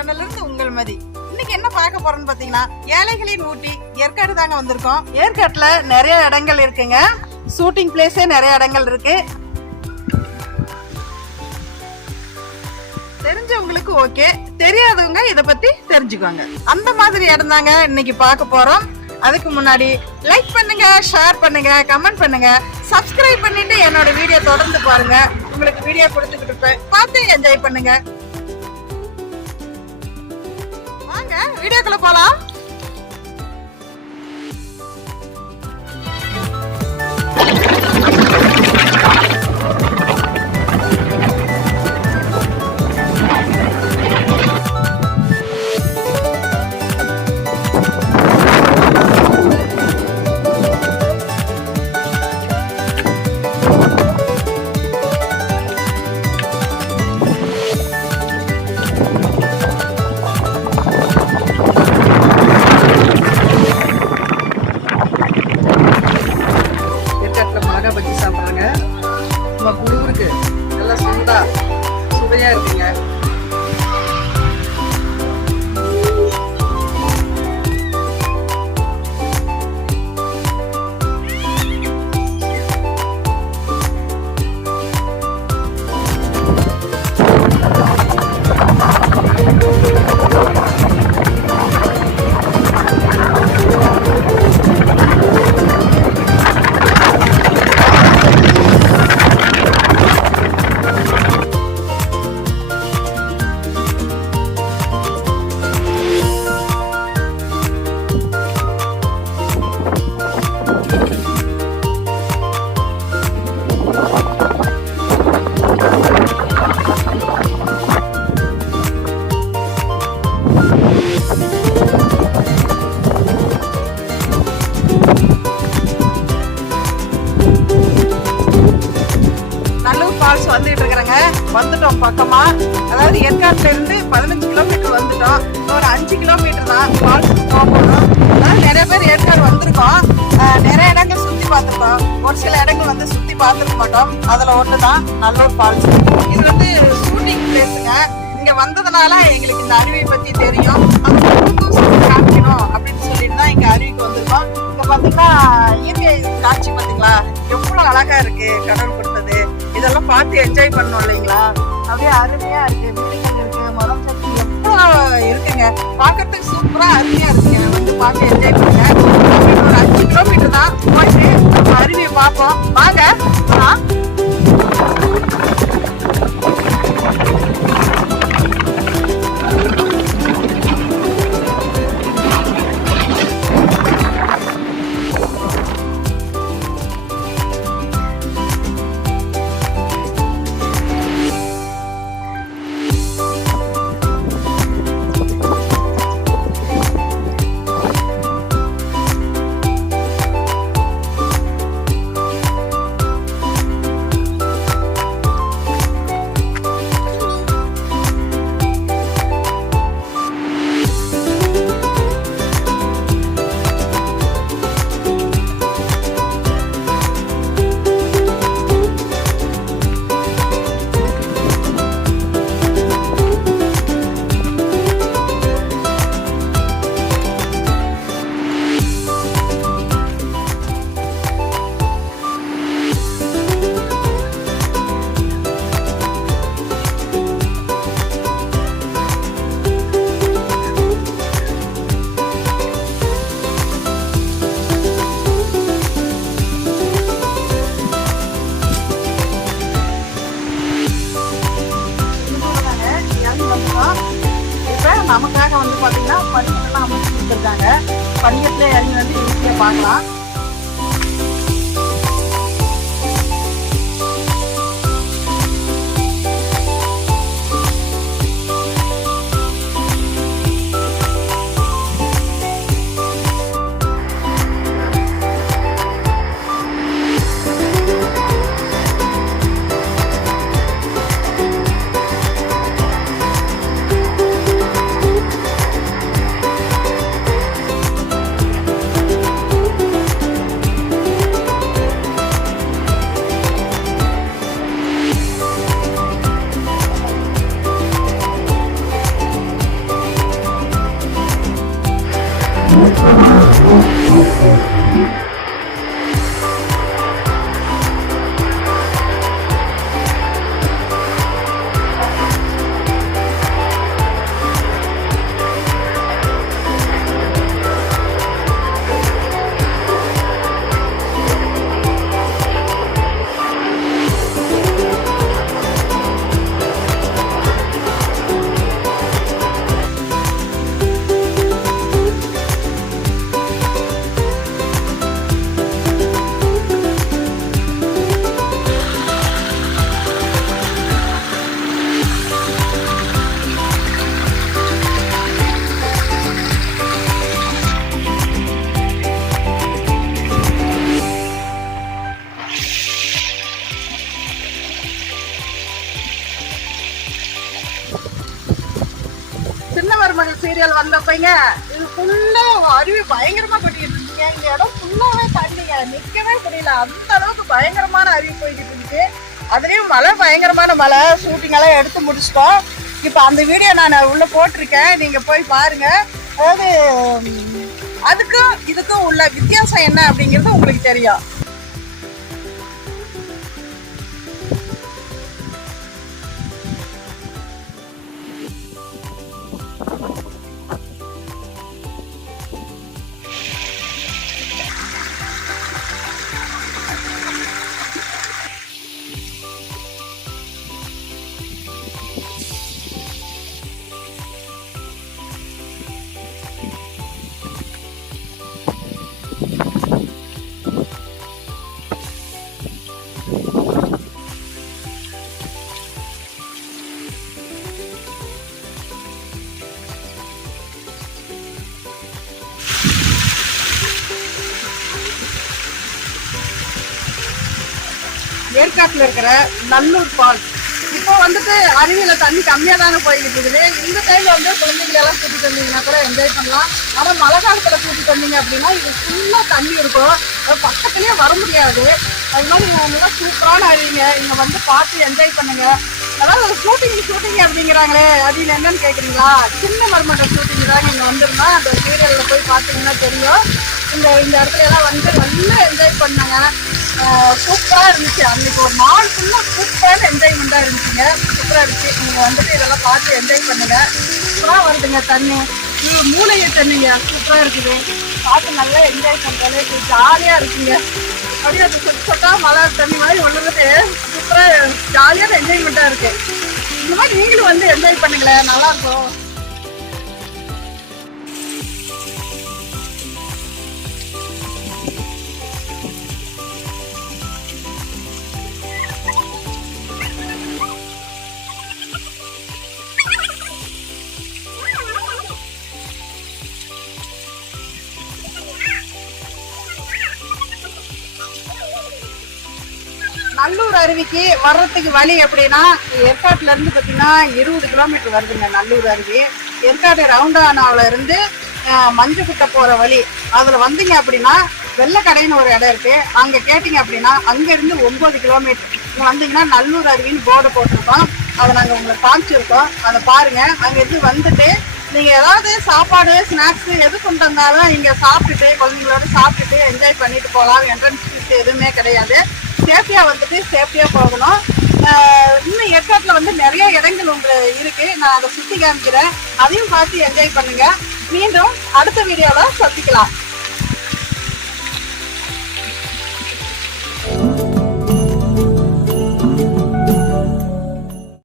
சேனல்ல இருந்து உங்கள் மதி. இன்னைக்கு என்ன பார்க்க போறோம்னு பாத்தீங்கன்னா, ஏழைகளின் ஊட்டி ஏற்காடு தாங்க வந்திருக்கோம். ஏற்காட்டுல நிறைய இடங்கள் இருக்குங்க. ஷூட்டிங் பிளேஸே நிறைய இடங்கள் இருக்கு. தெரிஞ்சவங்களுக்கு ஓகே, தெரியாதவங்க இத பத்தி தெரிஞ்சுக்குவாங்க. அந்த மாதிரி இடம் தாங்க இன்னைக்கு பார்க்க போறோம். அதுக்கு முன்னாடி லைக் பண்ணுங்க, ஷேர் பண்ணுங்க, கமெண்ட் பண்ணுங்க, சப்ஸ்கிரைப் பண்ணிட்டு என்னோட வீடியோ தொடர்ந்து பாருங்க. உங்களுக்கு வீடியோ கொடுத்துக்கிட்டு இருப்பேன், பார்த்து என்ஜாய் பண்ணுங்க. வாங்க வீடியோக்குள்ள போலாம். பஜ்ஜி சாப்பிட்றேங்க. நம்ம குளிருக்கு நல்லா சூடா சுவையா இருக்குங்க. வந்துட்டு இருக்கிறேங்க. வந்துட்டோம் பக்கமா. அதாவது ஏற்காட்டுல இருந்து 15 கிலோமீட்டர் வந்துட்டோம். ஒரு 5 கிலோமீட்டர் தான் ஃபால்ஸ் போகணும். அதாவது நிறைய பேர் ஏற்காடு வந்திருக்கோம். நிறைய இடங்கள் சுத்தி பார்த்துருக்கோம். ஒரு சில இடங்கள் வந்து சுத்தி பார்த்துருக்க மாட்டோம். அதுல ஒண்ணுதான் நல்லூர் ஃபால்ஸ். இது வந்து ஷூட்டிங் பிளேஸுங்க. இங்க வந்ததுனால எங்களுக்கு இந்த அருவியை பத்தி தெரியும். காமிக்கணும் அப்படின்னு சொல்லிட்டு தான் இங்க அருவிக்கு வந்திருக்கோம். இங்க பாத்தீங்கன்னா இயற்கை காட்சி பாத்தீங்களா எவ்வளவு அழகா இருக்கு. கடவுள் கொடுத்தது இதெல்லாம் பார்த்து என்ஜாய் பண்ணணும் இல்லைங்களா? அப்படியே அருமையா இருக்கு. வீடுகள் இருக்கு, மரம் சக்தி எவ்வளவு இருக்குங்க. பார்க்கறதுக்கு சூப்பரா அருமையா இருக்குங்க. வந்து பார்த்து என்ஜாய் பண்ணுங்க. ஒரு 5 கிலோமீட்டர் தான் போயிட்டு நம்ம அருவியை பார்ப்போம். வாங்க. நமக்காக வந்து பாத்தீங்கன்னா பனியெல்லாம் அமைச்சு கொடுத்துருக்காங்க. பனியத்துல இறங்கி வந்து ஈஸியா பார்க்கலாம். புயல் வந்தப்பங்க இது ஃபுல்லா அருவி பயங்கரமா கொட்டிட்டு இருந்துங்க. இந்த இடம் ஃபுல்லாவே தண்ணிங்க, நிக்கவே முடியல, அந்த அளவுக்கு பயங்கரமான அருவி போய்கிட்டு இருக்கு. அதுலயும் மழை, பயங்கரமான மழை. ஷூட்டிங் எல்லாம் எடுத்து முடிச்சிட்டோம். இப்ப அந்த வீடியோ நான் உள்ள போட்டிருக்கேன், நீங்க போய் பாருங்க. அதாவது அதுக்கும் இதுக்கும் உள்ள வித்தியாசம் என்ன அப்படிங்கிறது உங்களுக்கு தெரியும். ஏற்காட்டில் இருக்கிற நல்லூர் ஃபால்ஸ். இப்போ வந்துட்டு அருவியில தண்ணி கம்மியா தானே போய்கிட்டு இருக்குது. இந்த டைம்ல வந்து குழந்தைகளை எல்லாம் கூட்டிட்டு வந்தீங்கன்னா கூட என்ஜாய் பண்ணலாம். ஆனா மழை காலத்துல கூட்டிட்டு வந்தீங்க அப்படின்னா இது ஃபுல்லா தண்ணி இருக்கும், பக்கத்துலயே வர முடியாது. அது மாதிரி இவங்க சூப்பரான அருவிங்க, இங்க வந்து பார்த்து என்ஜாய் பண்ணுங்க. அதாவது ஷூட்டிங் அப்படிங்கிறாங்களே, அது என்னன்னு கேக்குறீங்களா? சின்ன மருமக ஷூட்டிங் தாங்க இங்க வந்திருந்தா, அந்த சீரியல்ல போய் பார்த்தீங்கன்னா தெரியும். இந்த இடத்துல எல்லாம் வந்து நல்லா என்ஜாய் பண்ணாங்க. சூப்பரா இருந்துச்சு. அன்னைக்கு ஒரு நாள் ஃபுல்லா சூப்பரான என்ஜாய்மெண்டா இருந்துச்சுங்க. சூப்பரா இருந்துச்சு. நீங்க வந்துட்டு இதெல்லாம் பார்த்து என்ஜாய் பண்ணுங்க. சூப்பரா வருதுங்க தண்ணி, இது மூலிகை தண்ணிங்க, சூப்பரா இருக்குது. பார்த்து நல்லா என்ஜாய் பண்றாலே ஜாலியா இருக்குங்க. அப்படியே அது சொட்டா மழை தண்ணி மாதிரி ஒண்ணுட்டு சூப்பரா ஜாலியான என்ஜாய்மெண்டா இருக்கு. இந்த மாதிரி நீங்களும் வந்து என்ஜாய் பண்ணுங்களேன், நல்லா இருக்கும். நல்லூர் அருவிக்கு வர்றதுக்கு வழி எப்படின்னா, ஏற்காட்டுல இருந்து பாத்தீங்கன்னா 20 கிலோமீட்டர் வருதுங்க நல்லூர் அருவி. ஏற்காடு ரவுண்டானாவில இருந்து மஞ்சுக்குட்டை போற வழி, அதுல வந்தீங்க அப்படின்னா வெள்ளக்கடைன்னு ஒரு இடம் இருக்கு, அங்க கேட்டீங்க அப்படின்னா அங்க இருந்து 9 கிலோமீட்டர் வந்தீங்கன்னா நல்லூர் அருவின்னு போர்டு போட்டிருக்கோம். அதை நாங்க உங்களுக்கு காமிச்சிருக்கோம், அதை பாருங்க. அங்க இருந்து வந்துட்டு நீங்க ஏதாவது சாப்பாடு ஸ்நாக்ஸ் எது கொண்டு வந்தாலும் இங்க சாப்பிட்டுட்டு குழந்தைங்களோட சாப்பிட்டுட்டு என்ஜாய் பண்ணிட்டு போகலாம். என்ட்ரன்ஸ் எதுவுமே கிடையாது. சேஃப்டியா வந்துட்டு சேஃப்டியா போகணும். இன்னும் ஏற்காட்டுல வந்து நிறைய இடங்கள் உங்களுக்கு இருக்கு, நான் அதை சுத்தி காமிக்கிறேன், அதையும் பார்த்து என்ஜாய் பண்ணுங்க. மீண்டும் அடுத்த வீடியோல சந்திக்கலாம்.